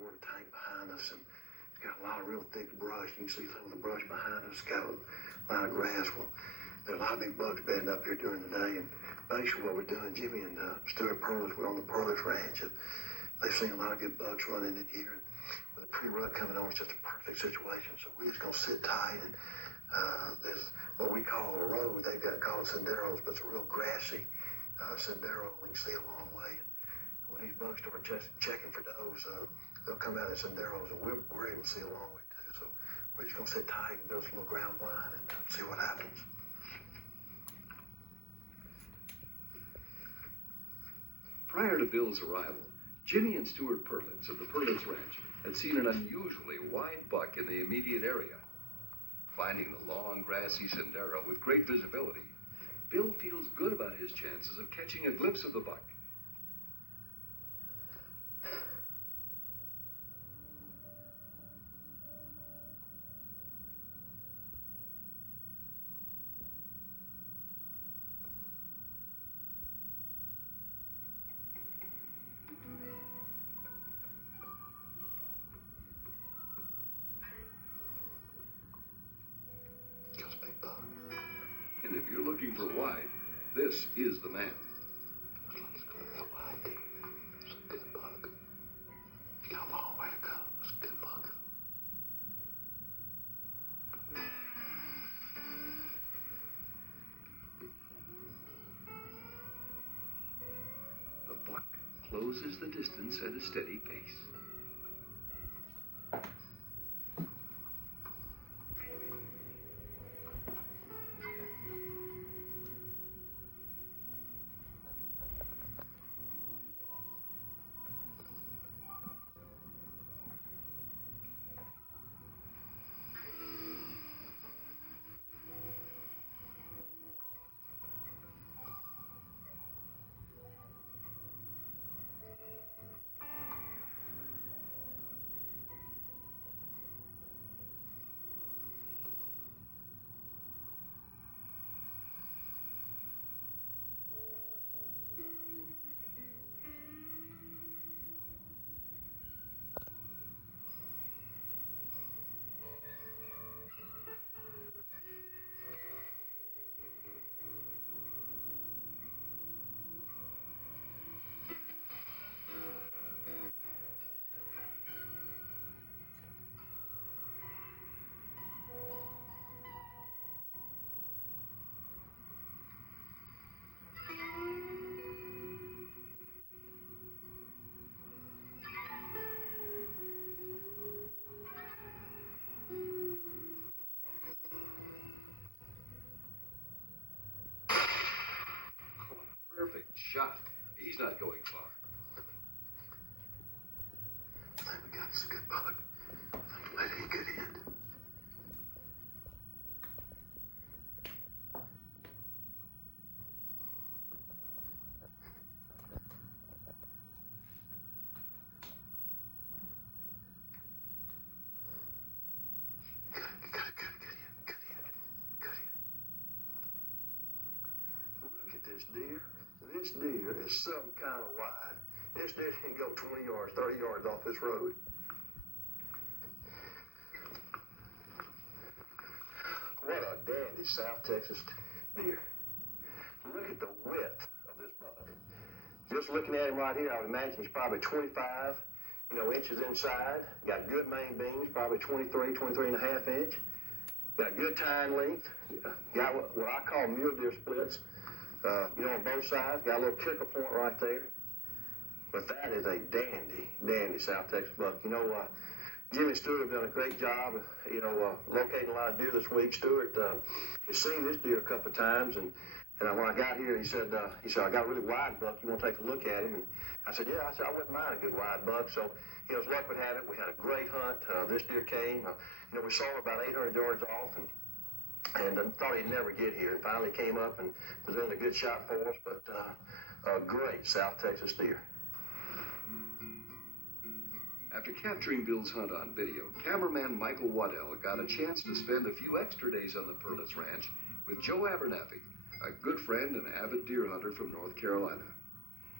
water tank behind us, and it's got a lot of real thick brush. You can see some of the brush behind us. It's got a lot of grass. Well, there are a lot of big bucks bedding up here during the day, and basically what we're doing, Jimmy and Stuart Perlis, we're on the Perlis Ranch, and they've seen a lot of good bucks running in here. And with a pre-rut coming on, it's just a perfect situation. So we're just gonna sit tight, and there's what we call a road. They've got called senderos, but it's a real grassy sendero. We can see a long way. And when these bucks start checking for does, they'll come out in senderos, and we're able to see a long way too. So we're just gonna sit tight and build some little ground blind and see what happens. Prior to Bill's arrival, Jimmy and Stuart Perlitz of the Perlitz Ranch had seen an unusually wide buck in the immediate area. Finding the long, grassy sendero with great visibility, Bill feels good about his chances of catching a glimpse of the buck. And if you're looking for wide, this is the man. Looks like it's going that wide there. It's a good buck. He's got a long way to go. It's a good buck. The buck closes the distance at a steady pace. Perfect shot. He's not going far. I think we got us a good buck. I think we might have a good end. Got a good end. Look at this deer. This deer is some kind of wide. This deer can go 20 yards, 30 yards off this road. What a dandy South Texas deer. Look at the width of this buck. Just looking at him right here, I would imagine he's probably 25, inches inside. Got good main beams, probably 23 and a half inch. Got good tine length. Got what I call mule deer splits. On both sides, got a little kicker point right there. But that is a dandy South Texas buck. Jimmy Stewart have done a great job, locating a lot of deer this week. Stewart has seen this deer a couple of times, and when I got here, he said, I got a really wide buck. You want to take a look at him? And I said, yeah. I wouldn't mind a good wide buck. So, as luck would have it, we had a great hunt. This deer came. We saw him about 800 yards off, and thought he'd never get here, and finally came up and presented a good shot for us, but a great South Texas deer. After capturing Bill's hunt on video, cameraman Michael Waddell got a chance to spend a few extra days on the Perlitz Ranch with Joe Abernathy, a good friend and avid deer hunter from North Carolina.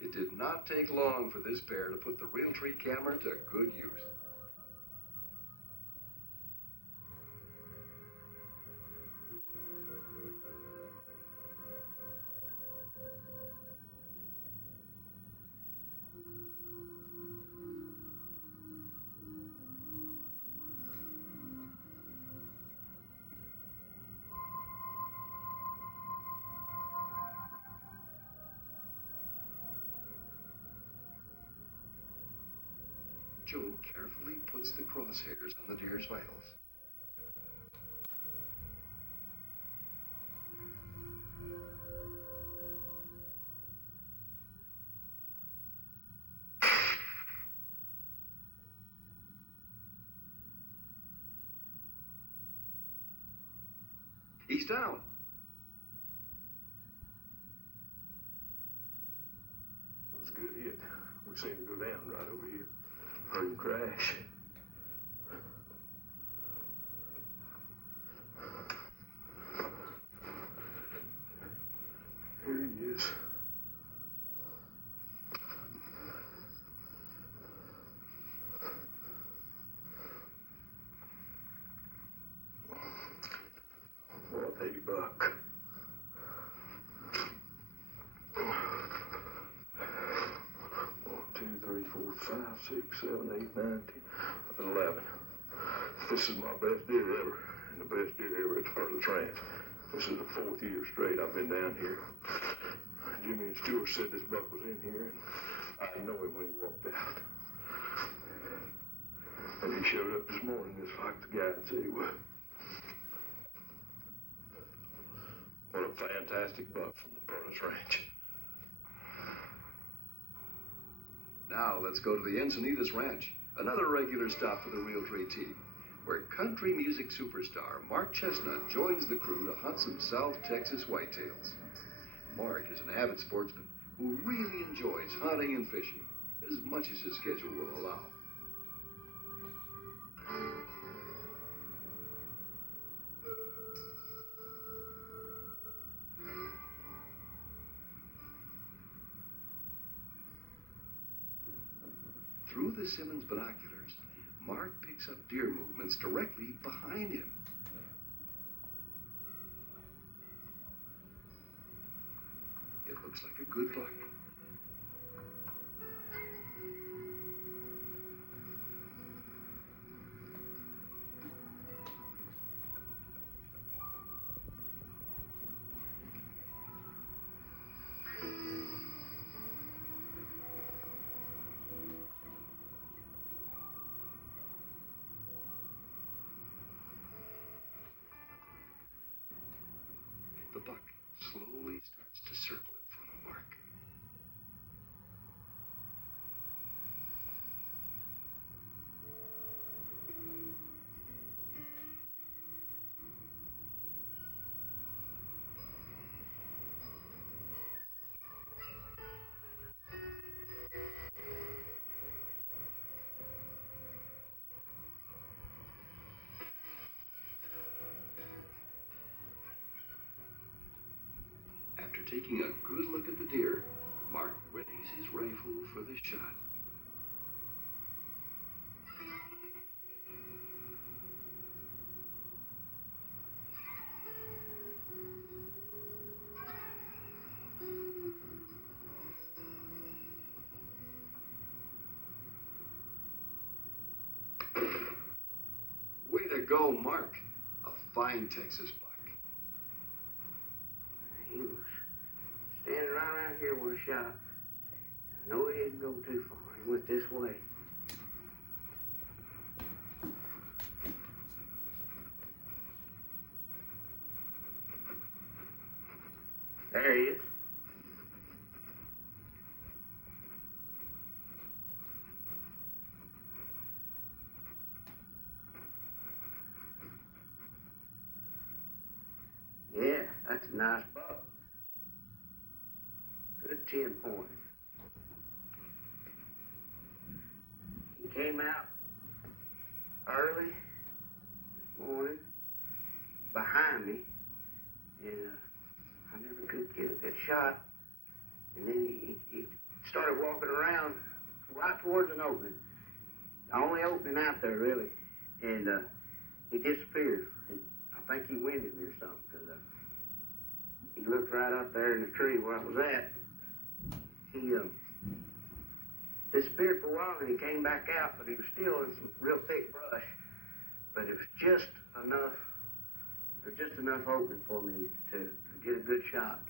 It did not take long for this pair to put the Realtree camera to good use. Joe carefully puts the crosshairs on the deer's vitals. He's down. It was a good hit. We seen him go down right over here. Heard him crash. Here he is. What a buck. Two, three, four, five, six, 7, 8, 9, 10, 11. This is my best deer ever, and the best deer ever at the Pearl's Ranch. This is the 4th year straight I've been down here. Jimmy and Stuart said this buck was in here, and I know him when he walked out. And he showed up this morning just like the guy said he would. What a fantastic buck from the Pearl's Ranch. Now let's go to the Encinitas Ranch, another regular stop for the Realtree team, where country music superstar Mark Chestnut joins the crew to hunt some South Texas whitetails. Mark is an avid sportsman who really enjoys hunting and fishing as much as his schedule will allow. Through the Simmons binoculars, Mark picks up deer movements directly behind him. It looks like a good buck. The buck slowly starts to circle in front of Mark. After taking a good look at the deer, Mark readies his rifle for the shot. Way to go, Mark. A fine Texas buck. He was standing right around here with a shot. I know he didn't go too far. He went this way. There he is. Yeah, that's a nice buck. Good 10 points. He came out early this morning behind me, and I never could get a shot. And then he started walking around right towards an opening. The only opening out there, really. And he disappeared. I think he winded me or something, because he looked right up there in the tree where I was at. He disappeared for a while, and he came back out, but he was still in some real thick brush. But it was just enough opening for me to get a good shot.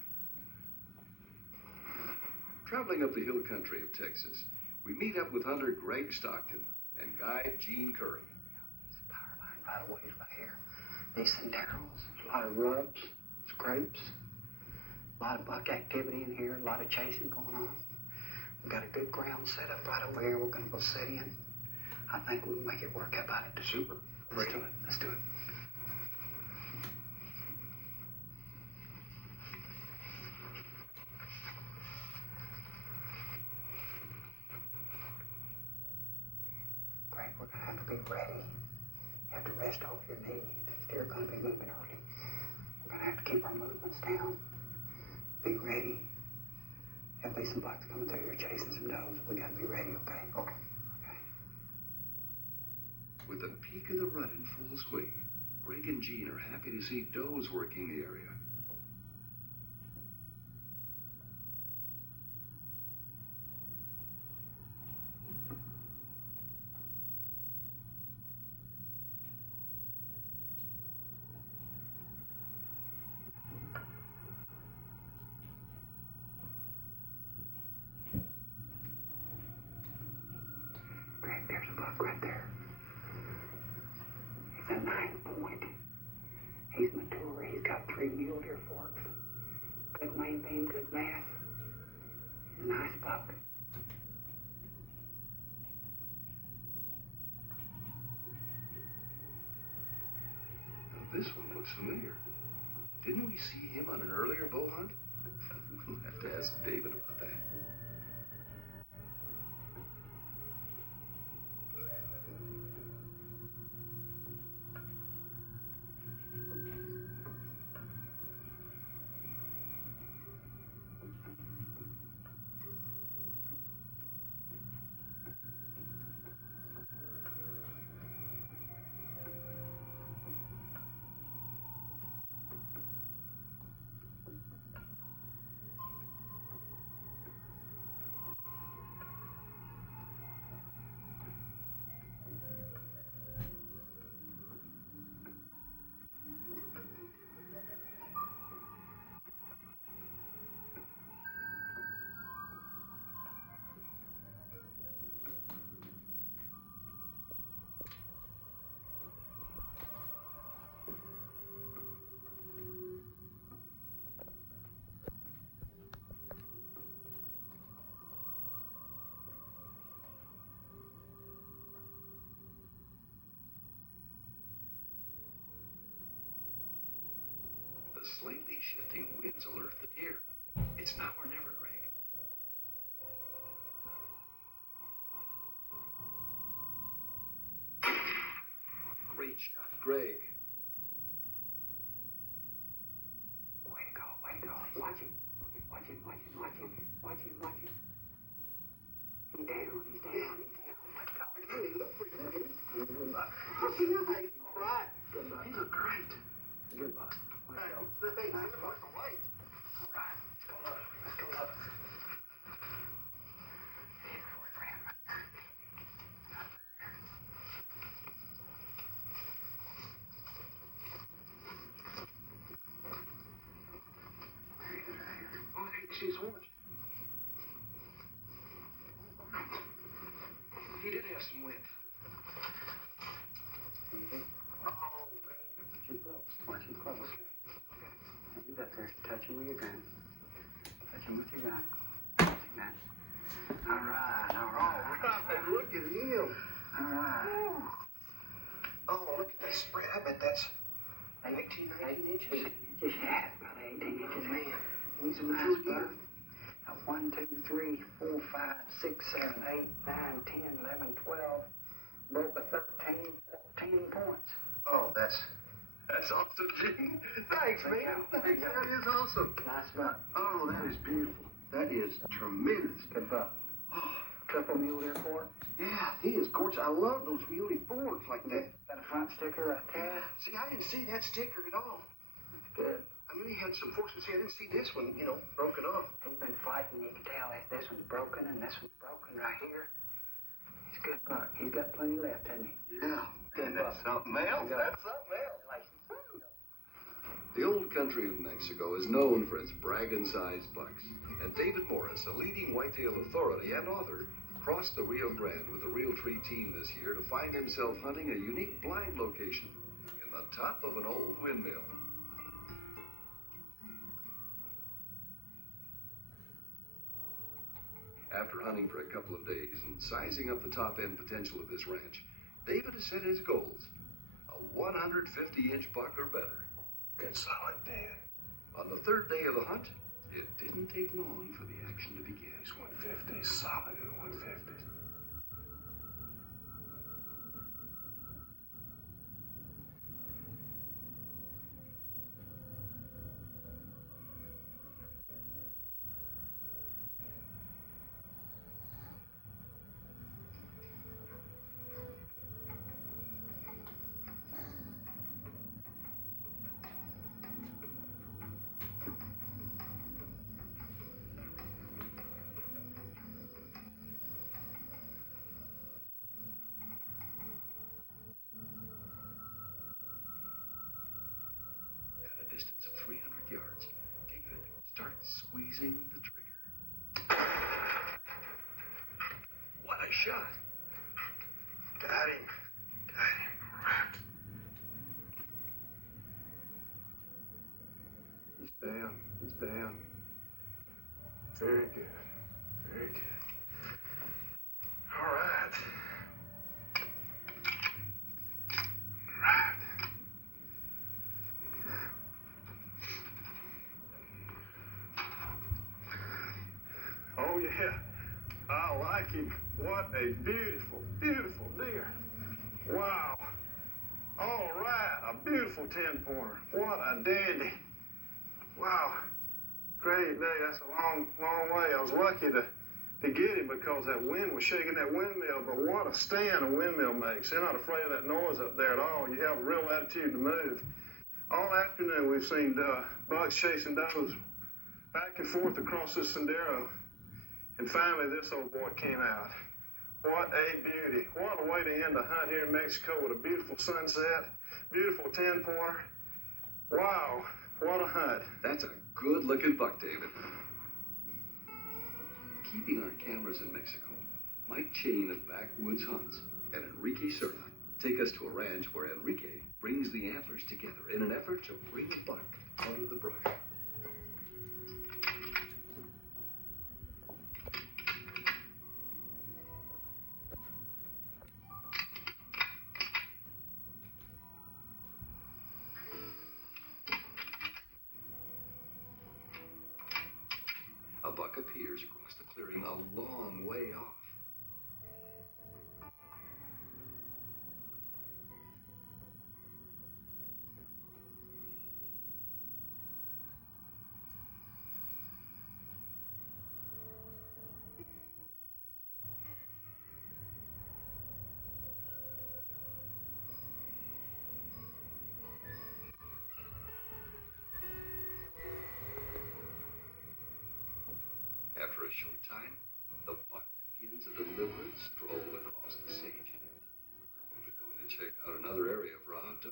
Traveling up the hill country of Texas, we meet up with hunter Greg Stockton and guide Gene Curry. These power line right away right here. These senderos, a lot of rubs, scrapes, a lot of buck activity in here, a lot of chasing going on. We've got a good ground set up right over here. We're going to go set in. I think we can make it work. How about it? Super. Let's do it. Let's do it. Greg, we're going to have to be ready. You have to rest off your knee. The deer are going to be moving early. We're going to have to keep our movements down. Be ready. There'll be some bucks coming through here chasing some does. We got to be ready, okay? Okay. With the peak of the rut in full swing, Greg and Gene are happy to see does working the area. Greg, there's a buck right there. He's a 9 point. He's mature. He's got 3 mule deer forks. Good main beam, good mass. He's a nice buck. Now this one looks familiar. Didn't we see him on an earlier bow hunt? We'll have to ask David about that. The slightly shifting winds alert the deer. It's now or never, Greg. Great shot, Greg. Way to go, way to go. Watch him. Watch him, watch him, watch him. Watch him, watch him. He's down, he's down, he's down. Let's go. Hey, look for you. Good buck. All right. Good buck. These are great. Good buck. Let's go. Hey, Nice look buck. for white. All right. Let's go up. Let's go up. Oh, she's orange. He did have some wind. Oh, man. Watch him close. Watch him close. You got there. Touch him with your gun. Touch him with your gun. Touch your gun. All right, all right. Hey, look at him. All right. Oh, look at that spread. I bet that's 18, 19 inches. 18 inches, yeah, about 18 inches. Man, He's a nice buck. 1, 2, 3, 4, 5, 6, 7, 8, 9, 10, 11, 12. Broke a 13, 14 points. Oh, that's awesome, Gene. Thanks, man. Thanks. That is awesome. Nice buck. Oh, that is beautiful. That is tremendous. Good buck. Oh, Triple mule deer fork. yeah, he is gorgeous. I love those muley forks like that. Got a front sticker, a tab. See, I didn't see that sticker at all. That's good. I knew he had some forks, but see, I didn't see this one, broken off. He's been fighting. You can tell that this one's broken and this one's broken right here. He's a good buck. He's got plenty left, hasn't he? Yeah. Good And that's buck. something else. Good. That's something else. The old country of Mexico is known for its bragging-sized bucks. And David Morris, a leading whitetail authority and author, crossed the Rio Grande with the Realtree team this year to find himself hunting a unique blind location in the top of an old windmill. After hunting for a couple of days and sizing up the top-end potential of this ranch, David has set his goals: a 150-inch buck or better. Good solid Dan. On the third day of the hunt, it didn't take long for the action to begin. He's 150, solid in 150s. Distance of 300 yards, David starts squeezing the trigger. What a shot! Got him. Right. He's down. He's down. Very good. Very good. All right. Right. Oh, yeah. I like him. What a beautiful, beautiful deer. Wow. All right. A beautiful 10-pointer. What a dandy. Wow. Great day. That's a long, long way. I was lucky to get him because that wind was shaking that windmill, but what a stand a windmill makes. They're not afraid of that noise up there at all. You have a real attitude to move. All afternoon we've seen bucks chasing does back and forth across this sendero. And finally, this old boy came out. What a beauty. What a way to end a hunt here in Mexico with a beautiful sunset, beautiful 10-pointer. Wow, what a hunt. That's a good-looking buck, David. Keeping our cameras in Mexico, Mike Chain of Backwoods Hunts and Enrique Serna take us to a ranch where Enrique brings the antlers together in an effort to bring a buck out of the brush. A buck appears across the clearing a long way off. After a short time, the buck begins a deliberate stroll across the sage. We're going to check out another area of raw doe.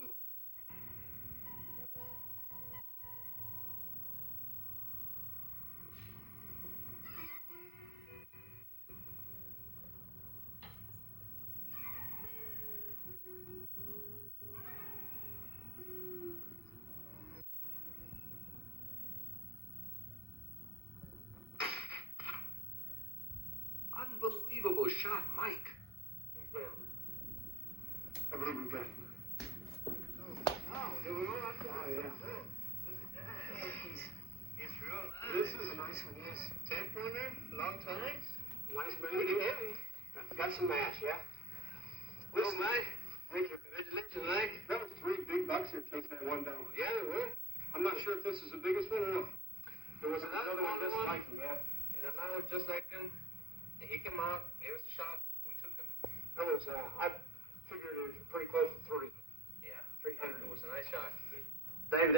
Unbelievable shot, Mike. He's down. Have a little bit back. Oh, yeah. It's real nice. This is a nice one, yes. 10-pointer, long time. Nice baby. Heavy. Got some mash, yeah? Well, Mike, congratulations, Mike. That was 3 big bucks here chasing that one down. Yeah, they were. I'm not sure if this is the biggest one or not. There was Another one just like him, yeah. and I was just like him. And he came out, gave us a shot, we took him. I figured it was pretty close to 3. Yeah, 300. It was a nice shot. David,